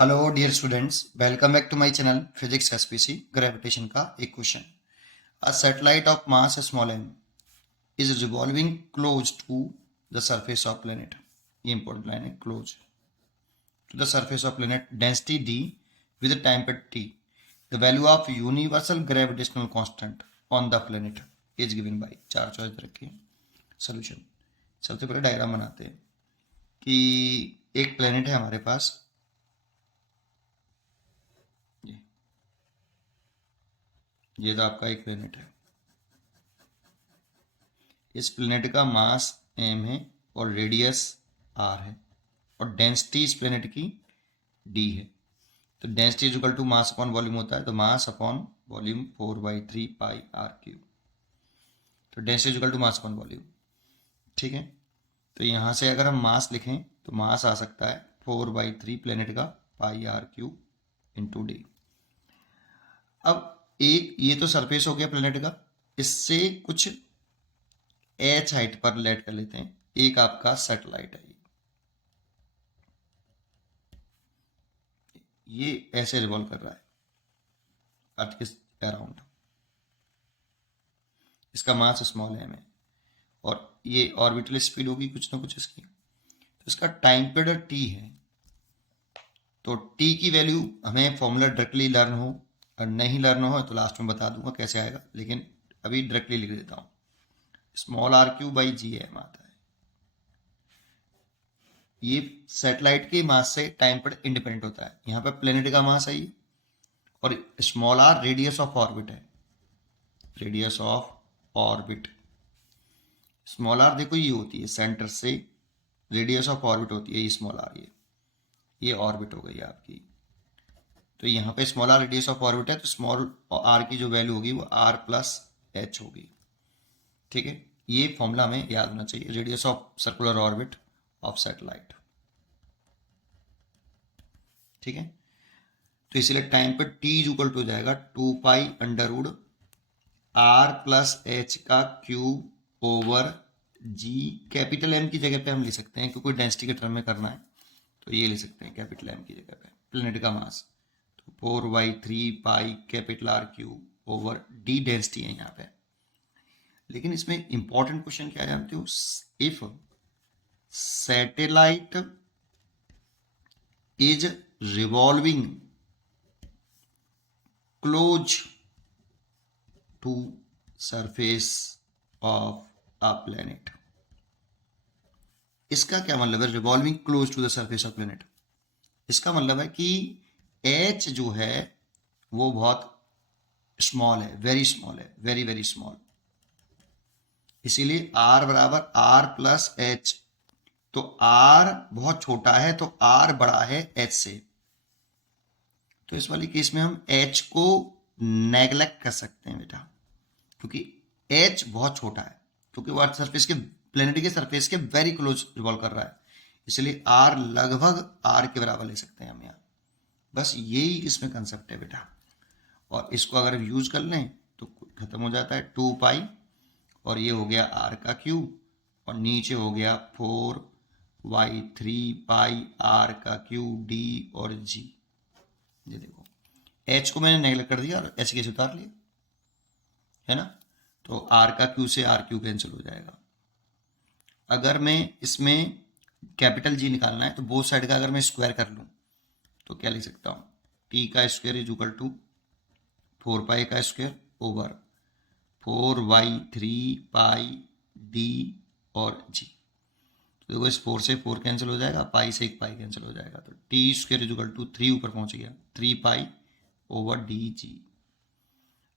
Hello dear students, welcome back to my channel physics SPC. Gravitation का एक question. A satellite of mass small m is revolving close to the surface of planet. ये important line है, close to the surface of planet, density d with time पर t, the value of universal gravitational constant on the planet is given by. चार choice रखिए। Solution, सबसे पहले diagram बनाते हैं कि एक प्लेनेट है हमारे पास। ये तो आपका एक प्लेनेट है। इस प्लेनेट का मास m है और रेडियस r है और डेंसिटी इस प्लेनेट की d है। तो density is equal to mass upon volume होता है, तो mass upon volume 4/3 pi r cube. तो density is equal to mass upon volume. ठीक है, तो यहाँ से अगर हम मास लिखें तो मास आ सकता है 4/3 प्लेनेट का पाई आर क्यूब इंटू डी। अब एक ये तो सरफेस हो गया प्लेनेट का, इससे कुछ h हाइट पर लेट कर लेते हैं। एक आपका सैटेलाइट है, ये ऐसे रिवॉल्व कर रहा है अर्थ के अराउंड। इसका मास स्मॉल m है और ये ऑर्बिटल स्पीड होगी कुछ ना कुछ इसकी। तो इसका टाइम पीरियड t है, तो t की वैल्यू हमें फॉर्मूला डायरेक्टली लर्न हो और नहीं लर्न हो तो लास्ट में बता दूंगा कैसे आएगा, लेकिन अभी डायरेक्टली लिख देता हूँ। Small r cube by G M आता है। ये सैटेलाइट के मास से टाइम पीरियड इंडिपेंडेंट होता है। यहाँ पे प्लेनेट का मास है ये, और small r radius of orbit है, radius of orbit. Small r देखो ये होती है सेंटर से, रेडियस ऑफ ऑर्बिट होती है ये स्मॉल r। ये ऑर्बिट हो गई आपकी। तो यहाँ पे small r radius of orbit है, तो स्मॉल r की जो वैल्यू होगी वो r प्लस h होगी। ठीक है, ये फॉर्मूला हमें याद होना चाहिए, radius of circular orbit of satellite. ठीक है, तो इसलिए टाइम पर t इज इक्वल टू हो जाएगा 2 pi under root r plus h का cube over g। Capital M की जगह पे हम लिख सकते हैं, क्योंकि डेंसिटी के टर्म में करना है तो ये लिख सकते हैं कैपिटल M की जगह पे प्लेनेट का मास। तो 4/3 pi capital R cube over d density है यहाँ पे। लेकिन इसमें इंपॉर्टेंट क्वेश्चन क्या जानते हो, if satellite is revolving close to surface of a planet. इसका क्या मतलब है revolving close to the surface of planet? इसका मतलब है कि h जो है वो बहुत स्मॉल है, वेरी स्मॉल है, वेरी वेरी स्मॉल। इसीलिए r बराबर r प्लस h। तो r बहुत छोटा है तो r बड़ा है h से। तो इस वाली केस में हम h को नेग्लेक्ट कर सकते हैं बेटा, क्योंकि h बहुत छोटा है, क्योंकि वो सरफेस के प्लेनेट के सरफेस के वेरी क्लोज रिवॉल्व कर रहा है। इसलिए r लगभग r के बराबर ले सकते हैं हम यहाँ। बस यही इसमें कंसेप्ट है बेटा, और इसको अगर यूज कर लें तो खत्म हो जाता है 2 पाई, और ये हो गया r का क्यूब, और नीचे हो गया 4/3 पाई r का क्यूब d और g। ये देखो h को मैंने नेगलेक्ट कर दिया और h कैसे उतार लिया, है ना। तो r का क्यू से r क्यू कैंसिल हो जाएगा। अगर मैं इसमें कैपिटल G निकालना है तो बोथ साइड का अगर मैं स्क्वायर कर लूँ तो क्या लिख सकता हूँ, t का स्क्वायर इज इक्वल टू 4 पाई का स्क्वायर ओवर 4/3 पाई d और g। तो देखो इस 4 से 4 कैंसिल हो जाएगा, पाई से एक पाई कैंसिल हो जाएगा, तो T square is equal to 3 ऊपर पहुंच गया 3 पाई ओवर डी जी।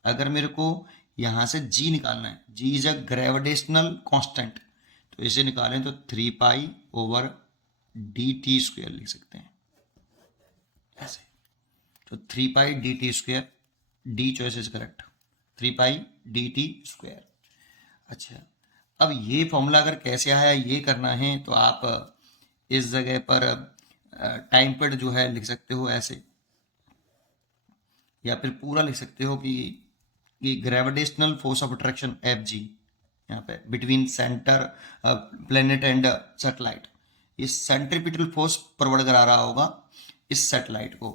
अगर मेरे को यहाँ से g निकालना है, g is a gravitational constant, तो इसे निकालें तो 3 pi over D T square लिख सकते हैं ऐसे। तो 3 pi D T square, D choice is correct, 3 pi D T square. अच्छा, अब ये फॉर्मूला अगर कैसे आया ये करना है तो आप इस जगह पर टाइम पर जो है लिख सकते हो ऐसे, या फिर पूरा लिख सकते हो कि gravitational force of attraction F G यहाँ पे between centre planet and satellite, ये सेंट्रीपिटल फोर्स प्रवर्ड करा रहा होगा इस सैटेलाइट को,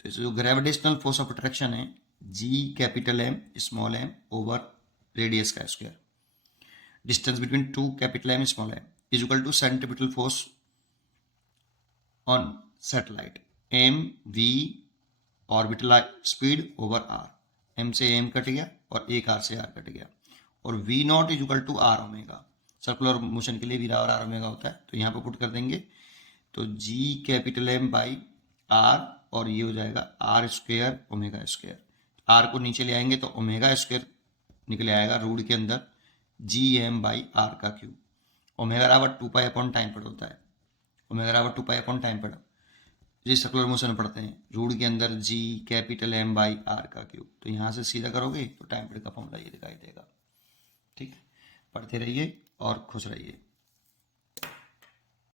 तो इसे जो ग्रेविटेशनल फोर्स ऑफ अट्रैक्शन है G capital M small M over radius का square, distance between two capital M small M is equal to centripetal force on satellite M V orbital speed over R, M से M कट गया और एक R से R कट गया, और V naught is equal to R omega, circular motion के लिए वी और आर ओमेगा होता है, तो यहाँ पे पुट कर देंगे, तो G capital M by R और ये हो जाएगा R square omega square, R को नीचे ले आएंगे तो ओमेगा स्क्वेयर निकले आएगा रूट के अंदर जी एम बाई आर का क्यूब, ओमेगा बराबर 2 पाई अपॉन टाइम पर होता है, ओमेगा बराबर 2 पाई अपॉन टाइम पर, ये सर्कुलर मोशन पढ़ते हैं, रूट के अंदर जी कैपिटल एम बाई आर का क्यूब, तो यहाँ से सीधा करोगे तो टाइम पर का फॉर्मूला ये दिखाई देगा। ठीक है, पढ़ते रहिए और खुश रहिए।